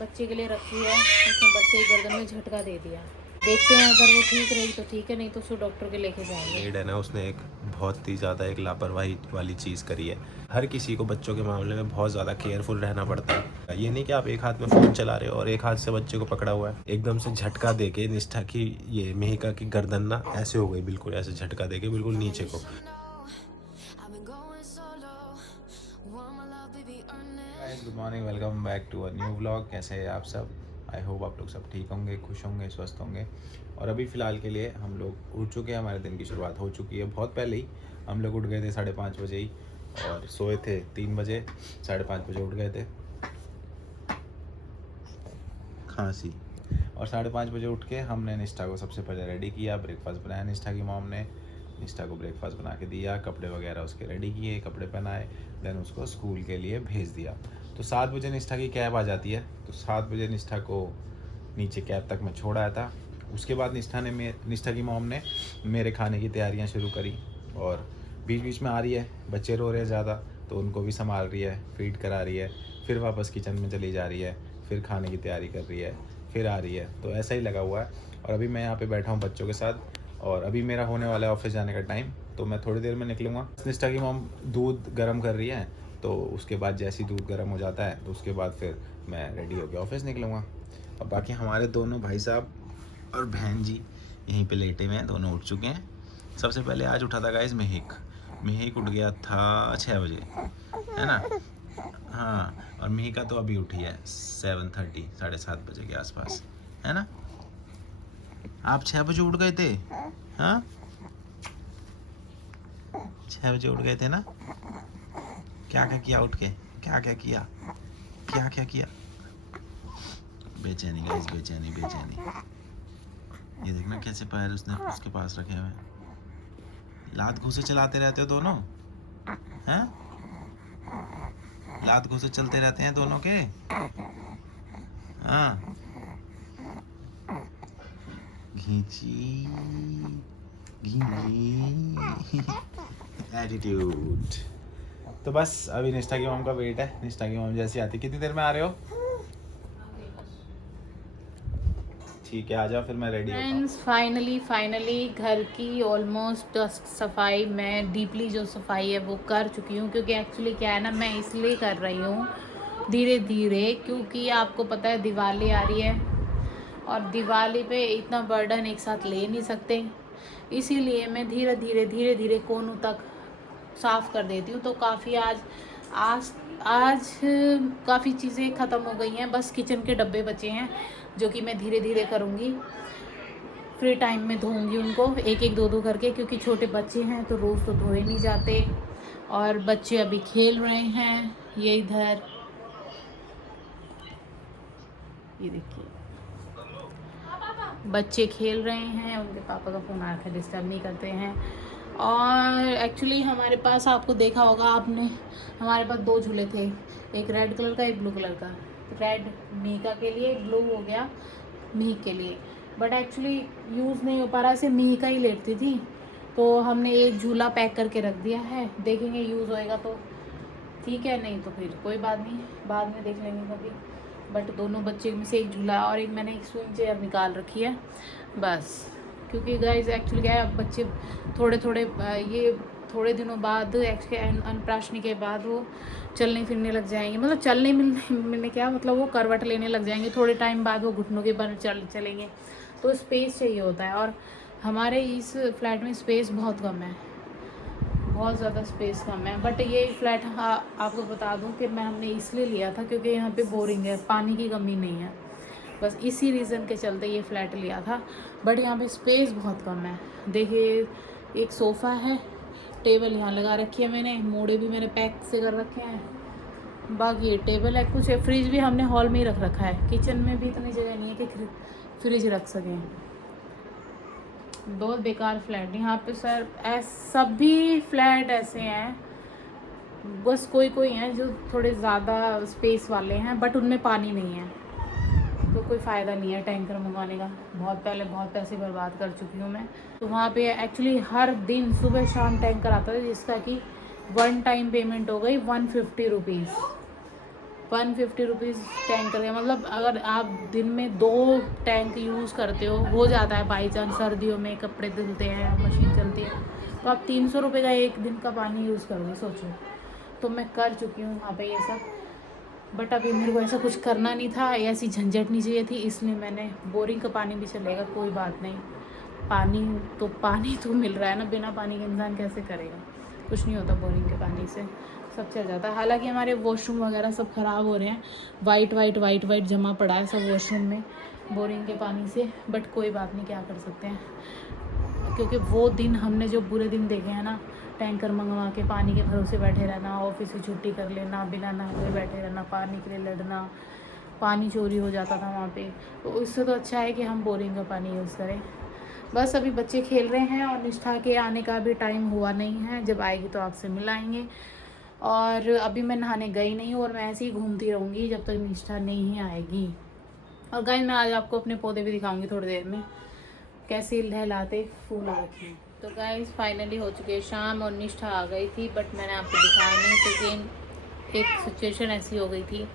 बच्चे के लिए रखी है, उसने बच्चे की गर्दन में झटका दे दिया। देखते हैं, अगर वो ठीक रही तो ठीक है, नहीं तो उसको डॉक्टर के लेके जाएंगे। नीड है ना, उसने एक बहुत ही ज़्यादा एक लापरवाही वाली चीज़ करी है। हर किसी को बच्चों के मामले में बहुत ज़्यादा केयरफुल रहना पड़ता है। ये नहीं कि आप एक हाथ में फ़ोन चला रहे हो और एक हाथ से बच्चे को पकड़ा हुआ है। एकदम से झटका दे के निष्ठा की, ये मेहिका की गर्दन ना ऐसे हो गई, बिल्कुल ऐसे झटका दे के बिल्कुल नीचे को। Good morning, welcome back to a new vlog. कैसे हैं आप सब? आई होप आप लोग सब ठीक होंगे, खुश होंगे, स्वस्थ होंगे। और अभी फ़िलहाल के लिए हम लोग उठ चुके हैं, हमारे दिन की शुरुआत हो चुकी है। बहुत पहले ही हम लोग उठ गए थे 5:30 बजे ही, और सोए थे 3 बजे, 5:30 बजे उठ गए थे। खांसी। और 5:30 बजे उठ के हमने निष्ठा को सबसे पहले रेडी किया, ब्रेकफास्ट बनाया निष्ठा की मॉम ने। निष्ठा को ब्रेकफास्ट बना के दिया, कपड़े वगैरह उसके रेडी किए, कपड़े पहनाए, देन उसको स्कूल के लिए भेज दिया। तो 7 बजे निष्ठा की कैब आ जाती है, तो 7 बजे निष्ठा को नीचे कैब तक मैं छोड़ आया था। उसके बाद निष्ठा की मॉम ने मेरे खाने की तैयारियां शुरू करी, और बीच बीच में आ रही है, बच्चे रो रहे हैं ज़्यादा तो उनको भी संभाल रही है, फीड करा रही है, फिर वापस किचन में चली जा रही है, फिर खाने की तैयारी कर रही है, फिर आ रही है। तो ऐसा ही लगा हुआ है। और अभी मैं यहाँ पे बैठा हूँ बच्चों के साथ, और अभी मेरा होने वाला है ऑफिस जाने का टाइम, तो मैं थोड़ी देर में निकलूँगा। निष्ठा की मॉम दूध गर्म कर रही है, तो उसके बाद जैसे ही दूध गर्म हो जाता है तो उसके बाद फिर मैं रेडी होकर ऑफिस निकलूँगा। और बाकी हमारे दोनों भाई साहब और बहन जी यहीं पे लेटे हुए हैं, दोनों उठ चुके हैं। सबसे पहले आज उठा था गाइस मेहिक उठ गया था 6 बजे, है ना? हाँ, और मेहिका तो अभी उठी है 7:30, 7:30 बजे के आसपास, है ना? आप 6 बजे उठ गए थे? हाँ, 6 बजे उठ गए थे ना? क्या क्या किया उठ के? क्या क्या किया? क्या क्या किया? बेचैनी गाइस, बेचैनी बेचैनी। ये देखना कैसे पैर उसने उसके पास रखे हुए हैं। लात घूंसे चलाते रहते हो दोनों, हैं? लात घूंसे चलते रहते हैं दोनों के। हाँ, घींची घी एटीट्यूड। तो बस अभी निष्ठा की मॉम का वेट है। निष्ठा की मॉम जैसी आती, कितनी देर में आ रहे हो? ठीक है, आ जाओ, फिर मैं रेडी होता हूँ। फाइनली घर की ऑलमोस्ट डस्ट सफाई मैं डीपली जो सफाई है वो कर चुकी हूँ, क्योंकि एक्चुअली क्या है ना, मैं इसलिए कर रही हूँ धीरे धीरे, क्योंकि आपको पता है दिवाली आ रही है, और दिवाली पे इतना बर्डन एक साथ ले नहीं सकते, इसीलिए मैं धीरे धीरे कोनों तक साफ़ कर देती हूँ। तो काफ़ी आज आज काफ़ी चीज़ें ख़त्म हो गई हैं, बस किचन के डब्बे बचे हैं जो कि मैं धीरे धीरे करूँगी। फ्री टाइम में धोऊंगी उनको एक एक दो करके, क्योंकि छोटे बच्चे हैं तो रोज़ तो धोए नहीं जाते। और बच्चे अभी खेल रहे हैं, ये इधर ये देखिए बच्चे खेल रहे हैं, उनके पापा का फ़ोन आया था, डिस्टर्ब नहीं करते हैं। और एक्चुअली हमारे पास, आपको देखा होगा आपने, हमारे पास 2 झूले थे, एक रेड कलर का एक ब्लू कलर का। रेड मीका के लिए, ब्लू हो गया मीक के लिए, बट एक्चुअली यूज़ नहीं हो पा रहा, ऐसे मीका ही लेटती थी, तो हमने एक झूला पैक करके रख दिया है। देखेंगे यूज़ होएगा तो ठीक है, नहीं तो फिर कोई बात नहीं, बाद में देख लेंगे कभी। बट दोनों बच्चे में से एक झूला और एक मैंने एक स्विंग चेयर निकाल रखी है बस, क्योंकि गाइस एक्चुअली क्या है, अब बच्चे ये थोड़े दिनों बाद एक्चुअली अन्नप्राशनी के बाद वो चलने फिरने लग जाएंगे, मतलब चलने मिलने क्या मतलब, वो करवट लेने लग जाएंगे, थोड़े टाइम बाद वो घुटनों के बल चलेंगे, तो स्पेस चाहिए होता है। और हमारे इस फ्लैट में स्पेस बहुत कम है, बहुत ज़्यादा स्पेस कम है। बट ये फ्लैट, हाँ आपको बता दूं कि हमने इसलिए लिया था क्योंकि यहाँ पे बोरिंग है, पानी की कमी नहीं है, बस इसी रीज़न के चलते ये फ्लैट लिया था। बट यहाँ पे स्पेस बहुत कम है। देखिए, एक सोफ़ा है, टेबल यहाँ लगा रखी है मैंने, मोड़े भी मैंने पैक से कर रखे हैं, बाकी ये टेबल है, कुछ फ्रिज भी हमने हॉल में ही रख रखा है, किचन में भी इतनी जगह नहीं है कि फ्रिज रख सकें। बहुत बेकार फ्लैट यहाँ पे सर, सभी फ्लैट ऐसे हैं, बस कोई कोई हैं जो थोड़े ज़्यादा स्पेस वाले हैं, बट उनमें पानी नहीं है, तो कोई फ़ायदा नहीं है टैंकर मंगवाने का। बहुत पहले बहुत पैसे बर्बाद कर चुकी हूँ मैं। तो वहाँ पे एक्चुअली हर दिन सुबह शाम टैंकर आता था, जिसका कि 1 टाइम पेमेंट हो गई 150 रुपीज़। 150 रुपीज़ टैंकर का। मतलब अगर आप दिन में 2 टैंक यूज़ करते हो जाता है बाई चांस, सर्दियों में कपड़े धुलते हैं, मशीन चलती है, तो आप 300 रुपये का एक दिन का पानी यूज़ करोगे, सोचो। तो मैं कर चुकी हूँ वहाँ पे ये सब, बट अभी मेरे को ऐसा कुछ करना नहीं था, ऐसी झंझट नहीं चाहिए थी, इसलिए मैंने बोरिंग का पानी भी चलेगा, कोई बात नहीं, पानी तो मिल रहा है ना, बिना पानी के इंसान कैसे करेगा, कुछ नहीं होता बोरिंग के पानी से, सब चल जाता है। हालांकि हमारे वॉशरूम वगैरह सब ख़राब हो रहे हैं, वाइट जमा पड़ा है सब वॉशरूम में बोरिंग के पानी से, बट कोई बात नहीं, क्या कर सकते हैं, क्योंकि वो दिन हमने जो बुरे दिन देखे हैं ना, टैंकर मंगवा के पानी के भरोसे बैठे रहना, ऑफिस से छुट्टी कर लेना, बिना नहाए बैठे रहना, पानी के लिए लड़ना, पानी चोरी हो जाता था वहाँ पे, तो इससे तो अच्छा है कि हम बोरिंग का पानी यूज़ करें। बस अभी बच्चे खेल रहे हैं और निष्ठा के आने का भी टाइम हुआ नहीं है, जब आएगी तो आपसे मिलाएंगे। और अभी मैं नहाने गई नहीं हूँ और मैं ऐसे ही घूमती रहूँगी जब तक निष्ठा नहीं आएगी। और गाइस मैं आज आपको अपने पौधे भी दिखाऊंगी थोड़ी देर में, कैसे लहलाते फूल आ रखे हैं। तो गाइस फाइनली हो चुकी है शाम और निष्ठा आ गई थी, बट मैंने आपको दिखाया नहीं क्योंकि एक सिचुएशन ऐसी हो गई थी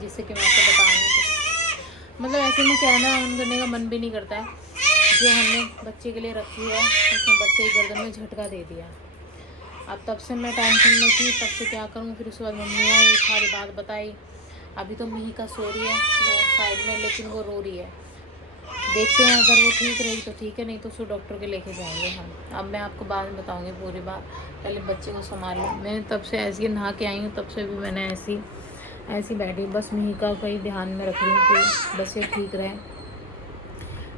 जिससे कि मैं आपको बता नहीं सकती। मतलब ऐसे में कैमरा ऑन करने का मन भी नहीं करता है, जो हमने बच्चे के लिए रखी है उसने बच्चे की गर्दन में झटका दे दिया। अब तब से मैं टेंशन में थी, तब से क्या करूँ, फिर उसके बाद मम्मी आई, सारी बात बताई। अभी तो मिहिका सो रही है वो साइड में, लेकिन वो रो रही है, देखते हैं अगर वो ठीक रही तो ठीक है, नहीं तो उसको डॉक्टर के लेके जाएंगे हम। अब मैं आपको बाद में बताऊंगी पूरी बात, पहले बच्चे को संभाल लूँ। मैं तब से ऐसी नहा के आई हूँ, तब से भी मैंने ऐसी बैठी, बस मिहिका का ही ध्यान में रख रही हूँ कि बस ये ठीक रहे।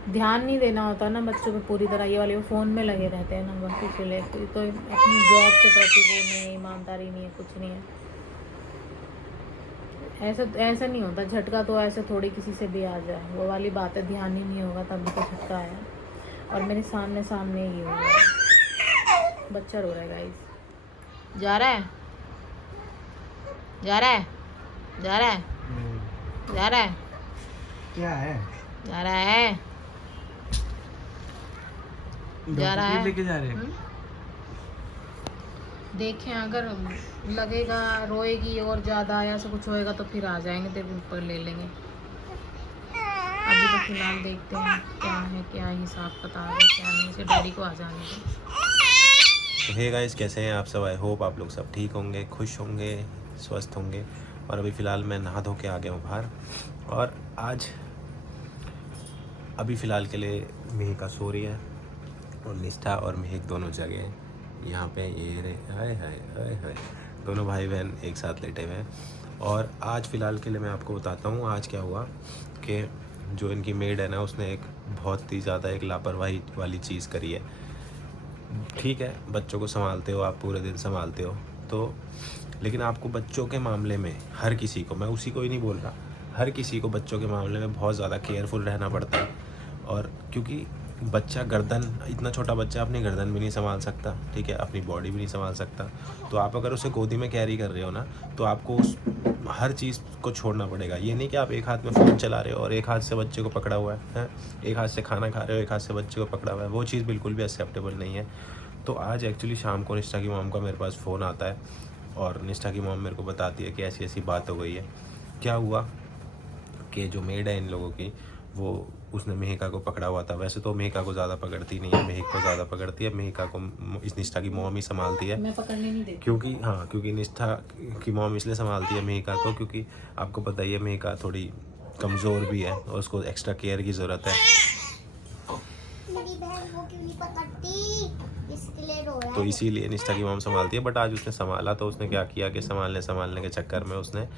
ध्यान नहीं देना होता ना बच्चों पे पूरी तरह, ये वाले वो फ़ोन में लगे रहते हैं ना, बस इसलिए तो अपनी जॉब के प्रति वो नहीं है, ईमानदारी नहीं है, कुछ नहीं है। ऐसा नहीं होता, झटका तो ऐसे थोड़ी किसी से भी आ जाए, वो वाली बात है, ध्यान ही नहीं होगा तब तो झटका आया। और मेरे सामने ही हो गया, बच्चा रो रहा है गाइस। जा रहा है जा रहा है जा रहा है जा रहा है क्या है, जा रहा है जा रहा है, लेके जा रहे हैं। देखें अगर लगेगा रोएगी और ज़्यादा या ऐसा कुछ होएगा तो फिर आ जाएंगे, तो ऊपर ले लेंगे। अभी तो फिलहाल देखते हैं क्या है, क्या हिसाब किताब है, क्या नहीं, से डैडी को आ जाने दें। हे गाइस, कैसे हैं आप सब? आई होप आप लोग सब ठीक होंगे, खुश होंगे, स्वस्थ होंगे। और अभी फ़िलहाल मैं नहा धो के आ गया हूँ बाहर, और आज अभी फ़िलहाल के लिए मिहिका सो रही है और निष्ठा और मिहिक दोनों जगह हैं यहाँ पे। ये रे, हाय हाय हाय हाय, दोनों भाई बहन एक साथ लेटे हुए हैं। और आज फ़िलहाल के लिए मैं आपको बताता हूँ आज क्या हुआ, कि जो इनकी मेड है ना, उसने एक बहुत ही ज़्यादा एक लापरवाही वाली चीज़ करी है। ठीक है, बच्चों को संभालते हो आप, पूरे दिन संभालते हो तो, लेकिन आपको बच्चों के मामले में हर किसी को, मैं उसी को ही नहीं बोल रहा, हर किसी को बच्चों के मामले में बहुत ज़्यादा केयरफुल रहना पड़ता है। और क्योंकि बच्चा गर्दन, इतना छोटा बच्चा अपनी गर्दन भी नहीं संभाल सकता, ठीक है, अपनी बॉडी भी नहीं संभाल सकता, तो आप अगर उसे गोदी में कैरी कर रहे हो ना, तो आपको उस हर चीज़ को छोड़ना पड़ेगा। ये नहीं कि आप एक हाथ में फ़ोन चला रहे हो और एक हाथ से बच्चे को पकड़ा हुआ है, एक हाथ से खाना खा रहे हो, एक हाथ से बच्चे को पकड़ा हुआ है, वो चीज़ बिल्कुल भी एक्सेप्टेबल नहीं है। तो आज एक्चुअली शाम को निष्ठा की मॉम का मेरे पास फ़ोन आता है और निष्ठा की मॉम मेरे को बताती है कि ऐसी ऐसी बात हो गई है। क्या हुआ कि जो मेड है इन लोगों की, वो उसने मिहिका को पकड़ा हुआ था। वैसे तो मिहिका को ज़्यादा पकड़ती नहीं है, मिहिक को ज़्यादा पकड़ती है, मिहिका को इस निष्ठा की मॉम ही संभालती है। मैं पकड़ने नहीं देती, क्योंकि निष्ठा की मॉम इसलिए संभालती है मिहिका को, क्योंकि आपको पता ही है मिहिका थोड़ी कमज़ोर भी है और उसको एक्स्ट्रा केयर की ज़रूरत है। मेरी बहन वो क्यों नहीं पकड़ती, इसके लिए रो रहा है। तो इसीलिए निष्ठा की मॉम संभालती है। बट आज उसने संभाला तो उसने क्या किया कि संभालने के चक्कर में उसने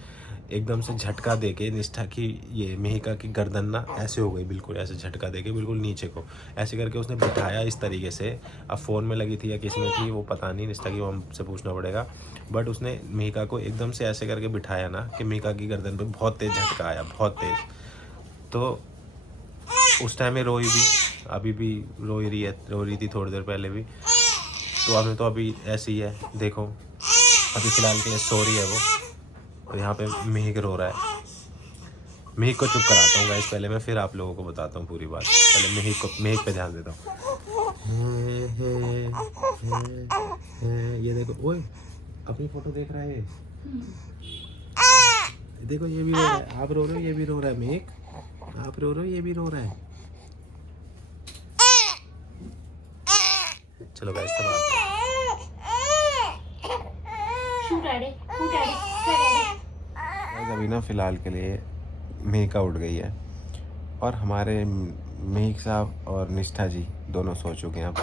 एकदम से झटका दे के निष्ठा की, ये मिहिका की गर्दन ना ऐसे हो गई, बिल्कुल ऐसे झटका दे के बिल्कुल नीचे को ऐसे करके उसने बिठाया इस तरीके से। अब फ़ोन में लगी थी या किस में थी वो पता नहीं, निष्ठा की मॉम से पूछना पड़ेगा। बट उसने मिहिका को एकदम से ऐसे करके बिठाया ना कि मिहिका की गर्दन पे बहुत तेज़ झटका आया, बहुत तेज़। तो उस टाइम में रोई भी, अभी भी रो रही थी थोड़ी देर पहले भी। तो हमें तो अभी ऐसे ही है, देखो अभी फ़िलहाल के लिए सो रही है वो, और यहाँ पे मिहिक रो रहा है। मिहिक को चुप कराता हूँ गाइस पहले मैं, फिर आप लोगों को बताता हूँ पूरी बात। पहले मिहिक पे ध्यान देता हूँ। ये देखो, ओए अपनी फ़ोटो देख रहा है। देखो ये भी रो रहा है, आप रो रहे हो ये भी रो रहा है, मेघ आप रो रहे हो ये भी रो रहा है। चलो गाइस सब आते हैं। गाइस अभी ना फ़िलहाल के लिए मेघा उठ गई है और हमारे मेघ साहब और निष्ठा जी दोनों सो चुके हैं अब।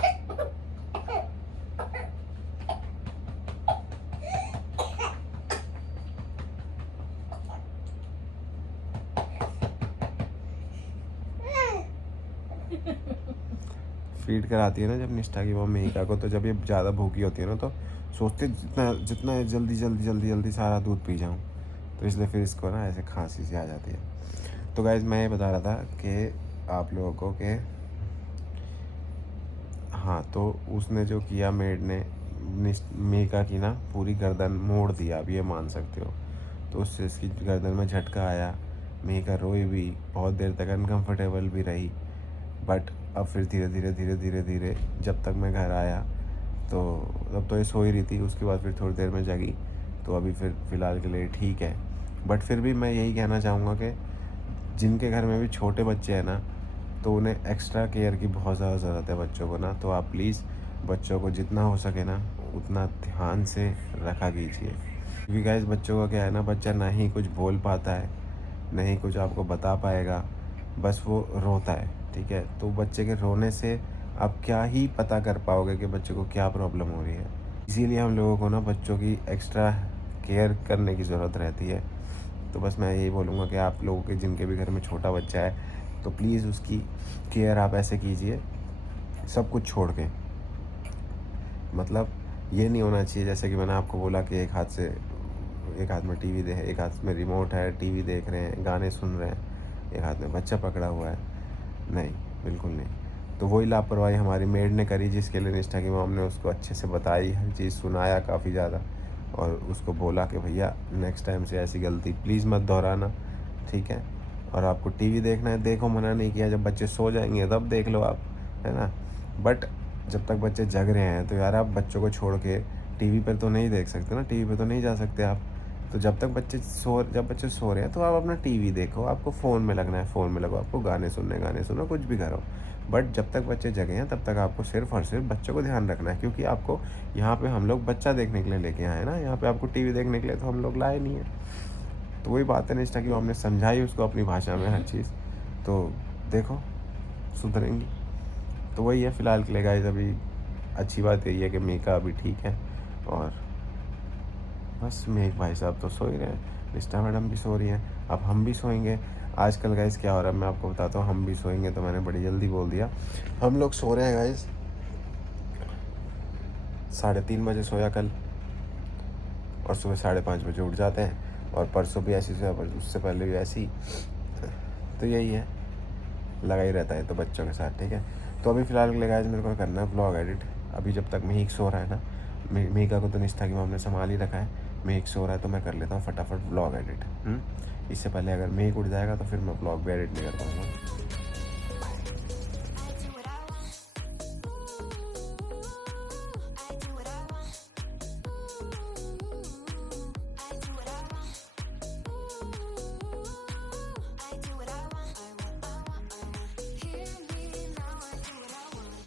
फीड कराती है ना जब निष्ठा की वो मेघा को, तो जब ये ज़्यादा भूखी होती है ना तो सोचते जितना जितना जल्दी जल्दी जल्दी जल्दी सारा दूध पी जाऊँ, तो इसलिए फिर इसको ना ऐसे खांसी सी आ जाती है। तो गाइज मैं ये बता रहा था कि आप लोगों को कि हाँ, तो उसने जो किया मेड ने मेघा की ना पूरी गर्दन मोड़ दिया, आप ये मान सकते हो। तो उससे इसकी गर्दन में झटका आया, मेघा रोई भी, बहुत देर तक अनकंफर्टेबल भी रही। बट अब फिर धीरे धीरे धीरे धीरे धीरे जब तक मैं घर आया तो तब तो ये सो ही रही थी, उसके बाद फिर थोड़ी देर में जगी, तो अभी फिर फ़िलहाल के लिए ठीक है। बट फिर भी मैं यही कहना चाहूँगा कि जिनके घर में भी छोटे बच्चे हैं ना, तो उन्हें एक्स्ट्रा केयर की बहुत ज़्यादा ज़रूरत है बच्चों को ना। तो आप प्लीज़ बच्चों को जितना हो सके ना उतना ध्यान से रखा कीजिए, क्योंकि गाइस बच्चों का क्या है ना, बच्चा ना ही कुछ बोल पाता है, नहीं कुछ आपको बता पाएगा, बस वो रोता है, ठीक है। तो बच्चे के रोने से आप क्या ही पता कर पाओगे कि बच्चे को क्या प्रॉब्लम हो रही है। इसीलिए हम लोगों को ना बच्चों की एक्स्ट्रा केयर करने की ज़रूरत रहती है। तो बस मैं यही बोलूँगा कि आप लोगों के जिनके भी घर में छोटा बच्चा है तो प्लीज़ उसकी केयर आप ऐसे कीजिए, सब कुछ छोड़ के। मतलब ये नहीं होना चाहिए जैसे कि मैंने आपको बोला कि एक हाथ में टीवी एक हाथ में रिमोट है, टीवी देख रहे हैं, गाने सुन रहे हैं, एक हाथ में बच्चा पकड़ा हुआ है। नहीं, बिल्कुल नहीं। तो वही लापरवाही हमारी मेड ने करी, जिसके लिए निष्ठा की मॉम ने उसको अच्छे से बताई, हर चीज़ सुनाया काफ़ी ज़्यादा, और उसको बोला कि भैया नेक्स्ट टाइम से ऐसी गलती प्लीज़ मत दोहराना, ठीक है। और आपको टीवी देखना है देखो, मना नहीं किया, जब बच्चे सो जाएंगे तब देख लो आप, है ना। बट जब तक बच्चे जग रहे हैं तो यार आप बच्चों को छोड़ के टीवी पर तो नहीं देख सकते ना, टीवी पर तो नहीं जा सकते आप। तो जब बच्चे सो रहे हैं तो आप अपना टीवी देखो, आपको फ़ोन में लगना है फ़ोन में लगो, आपको गाने सुनो, कुछ भी करो। बट जब तक बच्चे जगे हैं तब तक आपको सिर्फ़ और सिर्फ बच्चों को ध्यान रखना है, क्योंकि आपको यहाँ पे हम लोग बच्चा देखने के लिए लेके आए हैं ना, यहाँ पे आपको टीवी देखने के लिए तो हम लोग लाए नहीं हैं। तो वही बात है निष्ठा की हमने समझाई उसको अपनी भाषा में हर चीज़, तो देखो सुधरेंगी। तो वही है फ़िलहाल के लिए गाइस। अभी अच्छी बात यही है कि मेघा अभी ठीक है, और बस मेघ भाई साहब तो सो ही रहे हैं, निष्ठा मैडम भी सो रही हैं, अब हम भी सोएंगे। आजकल गाइस क्या हो रहा है मैं आपको बताता हूँ, हम भी सोएंगे, तो मैंने बड़ी जल्दी बोल दिया। हम लोग सो रहे हैं गाइस 3:30 बजे सोया कल, और सुबह 5:30 बजे उठ जाते हैं, और परसों भी ऐसी सोया, उससे पहले भी ऐसी। तो यही है, लगा ही रहता है तो बच्चों के साथ, ठीक है। तो अभी फ़िलहाल के लिए गाइस मेरे को करना है ब्लॉग एडिट। अभी जब तक मेघ सो रहा है ना, मेघा को तो निष्ठा की मॉम ने संभाल ही रखा है, मेघ सो रहा है तो मैं कर लेता हूँ फटाफट ब्लॉग एडिट। इससे पहले अगर मेघ उठ जाएगा तो फिर मैं ब्लॉग भी एडिट नहीं कर पाऊँगा।